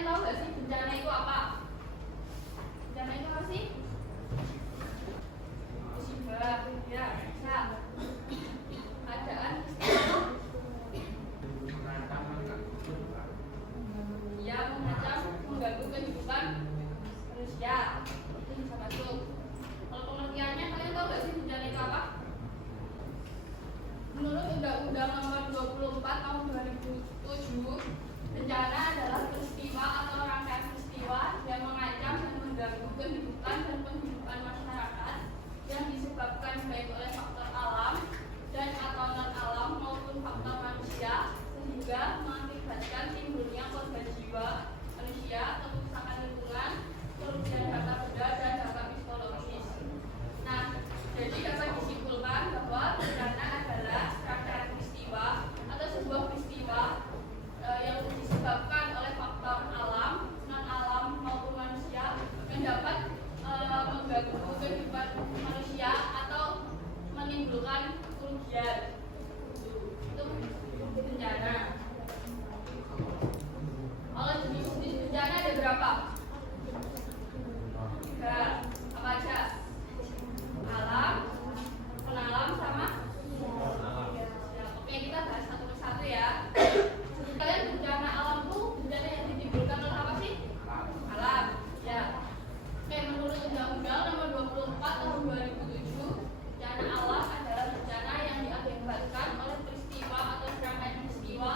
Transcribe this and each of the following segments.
Kalian tahu nggak sih bencana itu apa? Bencana itu apa sih? Musibah, ya, bisa. Keadaan istilah ya mengancam, mengganggu kehidupan manusia. Itu bisa masuk. Kalau pengertiannya kalian tahu nggak sih bencana itu apa? Menurut Undang-Undang Nomor 24 Tahun 2007, bencana adalah peristiwa atau rangkaian peristiwa yang mengancam dan mengganggu kehidupan dan penghidupan masyarakat yang disebabkan baik oleh faktor alam dan atau non alam maupun faktor manusia, sehingga mengakibatkan timbulnya korban jiwa manusia, kerusakan lingkungan, kerugian harta benda dan dampak psikologis. Nah, jadi dapat disimpulkan bahwa bencana adalah rangkaian peristiwa atau sebuah peristiwa yang disebabkan oleh faktor alam, non alam maupun manusia yang dapat mengganggu kehidupan manusia atau menimbulkan kerugian. Itu bencana. Kalau jenis bencana ada berapa? 3. Apa aja? Alam, non-alam sama? Ya, oke, kita bahas satu persatu ya. Kalian bencana alam tuh bencana yang ditimbulkan oleh apa sih? Alam. Ya. Oke, menurut Undang-Undang Nomor 24 Tahun 2007, bencana alam adalah bencana yang diakibatkan oleh peristiwa atau rangkaian peristiwa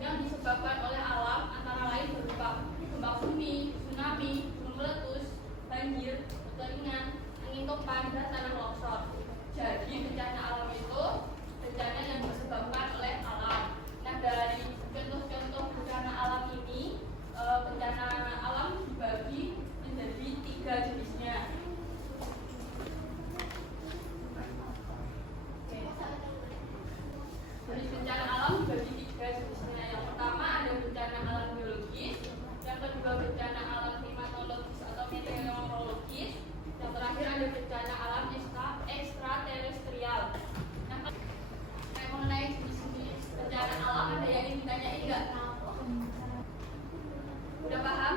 yang disebabkan oleh alam, antara lain berupa gempa bumi, tsunami, gunung meletus, banjir, kekeringan, angin topan, dan tanah longsor. Jadi bencana alam itu bencana yang disebabkan oleh alam. Nah, dari contoh-contoh bencana alam ini, bencana alam dibagi menjadi 3 jenisnya. Jadi bencana alam dibagi 3 jenisnya. Yang pertama ada bencana alam biologis, yang kedua bencana alam klimatologis atau meteorologis, yang terakhir ada bencana alam ekstraterestrial. Nah, mengenai jenis-jenis bencana alam ada yang ingin ditanyain nggak? Udah paham?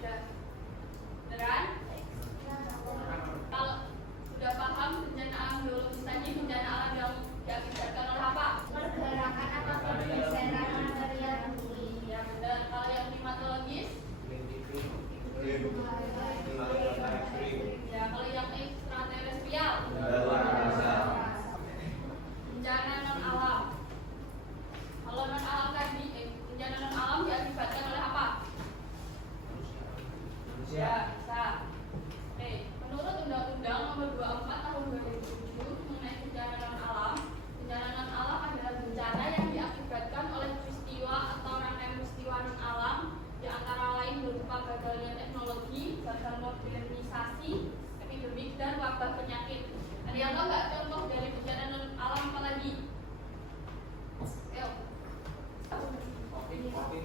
Udah. Beneran? Kalau sudah paham bencana alam biologis tadi, bencana alam yang diakibatkan oleh apa? Pergerakan atau pergeseran material bumi. Ya benar. Kalau yang klimatologis? Ya, kalau yang ekstraterestrial? Bencana non alam. Kalau non alam tadi, bencana non alam diakibatkan oleh apa? Ya, bisa. Oke, menurut Undang-Undang Nomor 24 Tahun 2007 mengenai bencana non alam adalah bencana yang diakibatkan oleh peristiwa atau rangkaian peristiwa non alam, di antara lain berupa gagalnya teknologi, gagal modernisasi, epidemik, dan wabah penyakit. Ada yang tahu nggak contoh dari bencana non alam apa lagi? Ayo.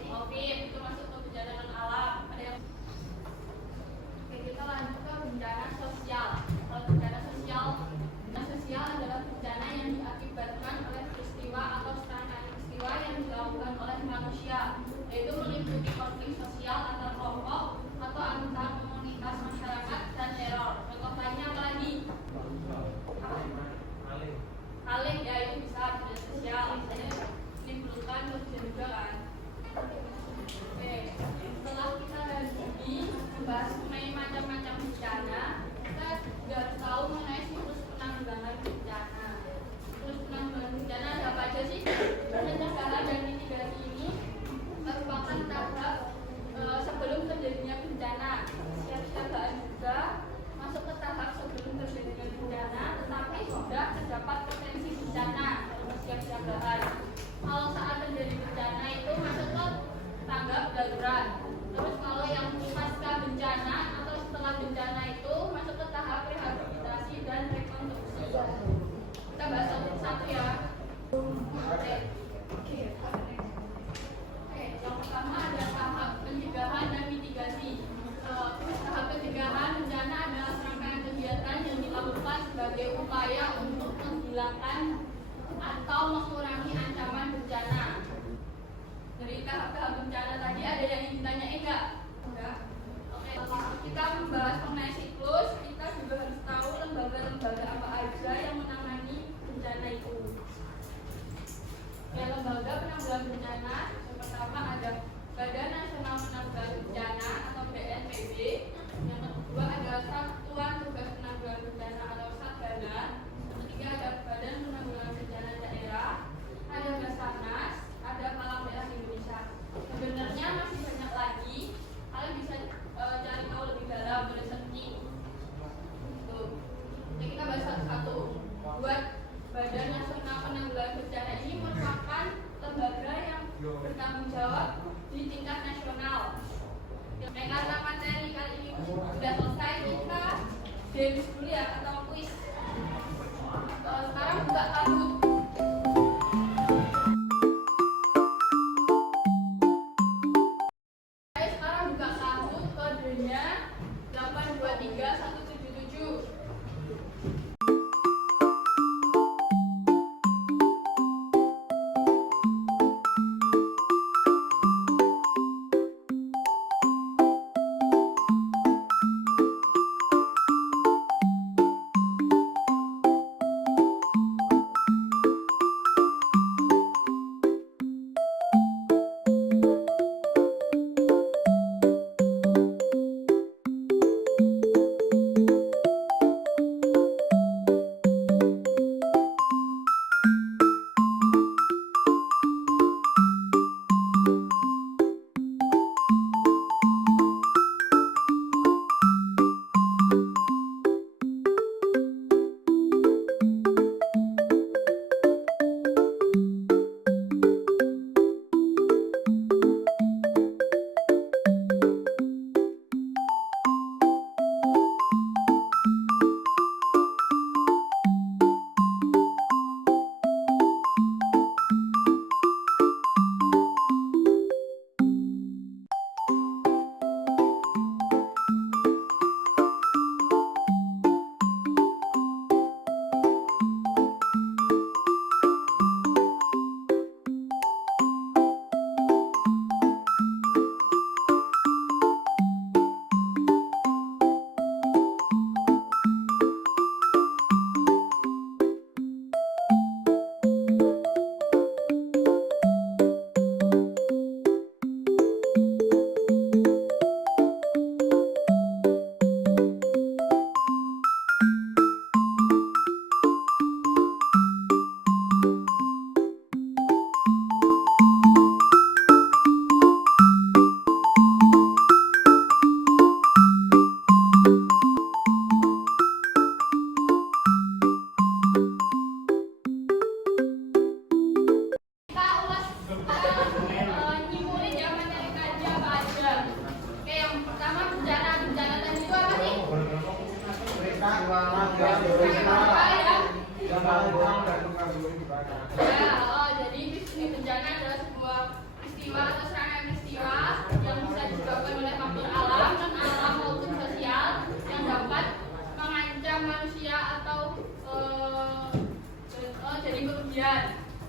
COVID itu masuk ke bencana non alam. Ada yang? Oke, kita lanjut ke bencana sosial. Kalau bencana sosial adalah bencana yang diakibatkan oleh peristiwa atau serangkaian peristiwa yang dilakukan oleh manusia, yaitu meliputi konflik sosial antar kelompok atau antar komunitas masyarakat dan teror. Contoh lainnya apa lagi? Maling, ya itu bisa bencana sosial. Misalnya menimbulkan kerugian juga kan. Oke, setelah kita dari sini membahas mengenai macam-macam bencana, kita juga harus tahu mengenai siklus penanggulangan bencana. Siklus penanggulangan bencana ada apa aja sih? Pencegahan dan mitigasi ini merupakan tahap sebelum terjadinya bencana. Kesiapsiagaan juga masuk ke tahap sebelum terjadinya bencana, tetapi sudah terdapat potensi bencana dalam kesiapsiagaan. Kalau saat terjadi bencana itu masuk ke tanggap darurat. Terus kalau yang pasca bencana atau setelah bencana itu masuk ke tahap rehabilitasi dan rekonstruksi. Kita bahas satu-satu ya. Oke, yang pertama ada tahap pencegahan dan mitigasi. Tahap pencegahan bencana adalah serangkaian kegiatan yang dilakukan sebagai upaya untuk menghilangkan atau mengurangi ancaman bencana. dari tahap-tahap bencana tadi ada yang ingin ditanyain nggak? Enggak. Oke, kita membahas mengenai siklus, kita juga harus tahu lembaga-lembaga apa aja yang menangani bencana itu. Ya, lembaga penanggulangan bencana yang pertama ada Badan Nasional Penanggulangan Bencana atau BNPB. Yang kedua ada Satuan Tugas Penanggulangan Bencana atau Satganas. Yang ketiga ada Badan Penanggulangan Bencana Daerah. Ada Basarnas, ada Palang Merah Indonesia. Sebenarnya masih banyak lagi. Kalian bisa cari tahu lebih dalam, researching. Tuh. Jadi kita bahas satu-satu. Buat Badan Nasional Penanggulangan Bencana ini merupakan lembaga yang bertanggung jawab di tingkat nasional. Karena materi kali ini sudah selesai, kita debus dulu ya atau kuis. Sekarang buka Kahoot. Sekarang buka Kahoot, kodenya 823177. Jadi bencana adalah sebuah peristiwa atau serangkaian peristiwa yang bisa disebabkan oleh faktor alam, non alam maupun sosial yang dapat mengancam manusia atau jadi kerugian.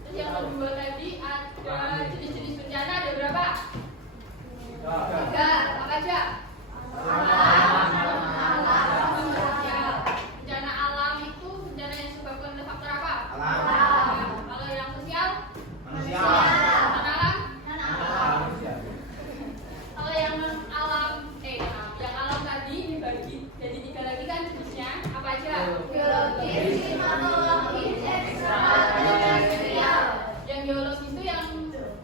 Terus yang kedua tadi ada jenis-jenis bencana, ada berapa? 3. Apa aja? Bencana alam itu bencana yang disebabkan oleh faktor apa? Alam. Kalau yang sosial? Manusia. Non alam? Kalau yang non alam, yang alam tadi dibagi jadi 3 lagi kan jenisnya. Apa aja? Biologis, klimatologis, eksternal. Yang biologis itu yang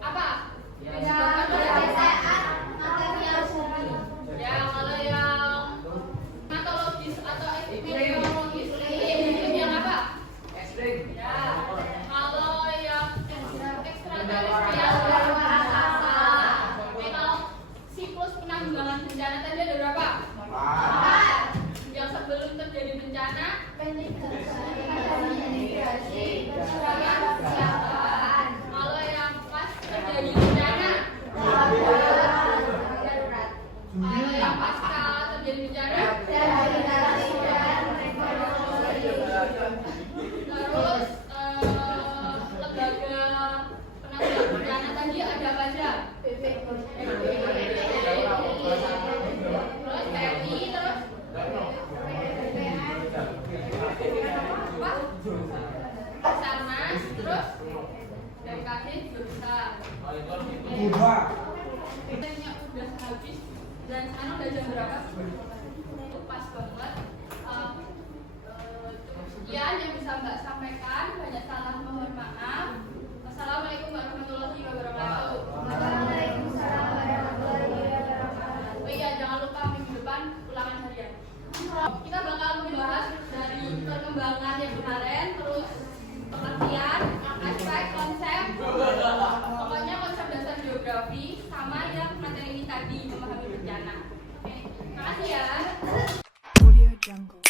apa? Yang disebabkan oleh material. Ya, kalau yang Terus BMKG juga bisa. Udah. Kitanya udah habis dan sekarang udah jam berapa sih? Itu pas banget. Cukup sekian yang bisa Mbak sampaikan. Banyak salah, mohon maaf. Assalamualaikum warahmatullahi wabarakatuh. Waalaikumsalam warahmatullahi wabarakatuh. Oh iya, jangan lupa minggu depan ulangan harian. Kita bakal membahas dari perkembangan yang kemarin, terus pengertian, aspek, konsep, pokoknya konsep dasar geografi, sama yang materi ini tadi, memahami bencana. Oke, makasih ya. Audio Jungle.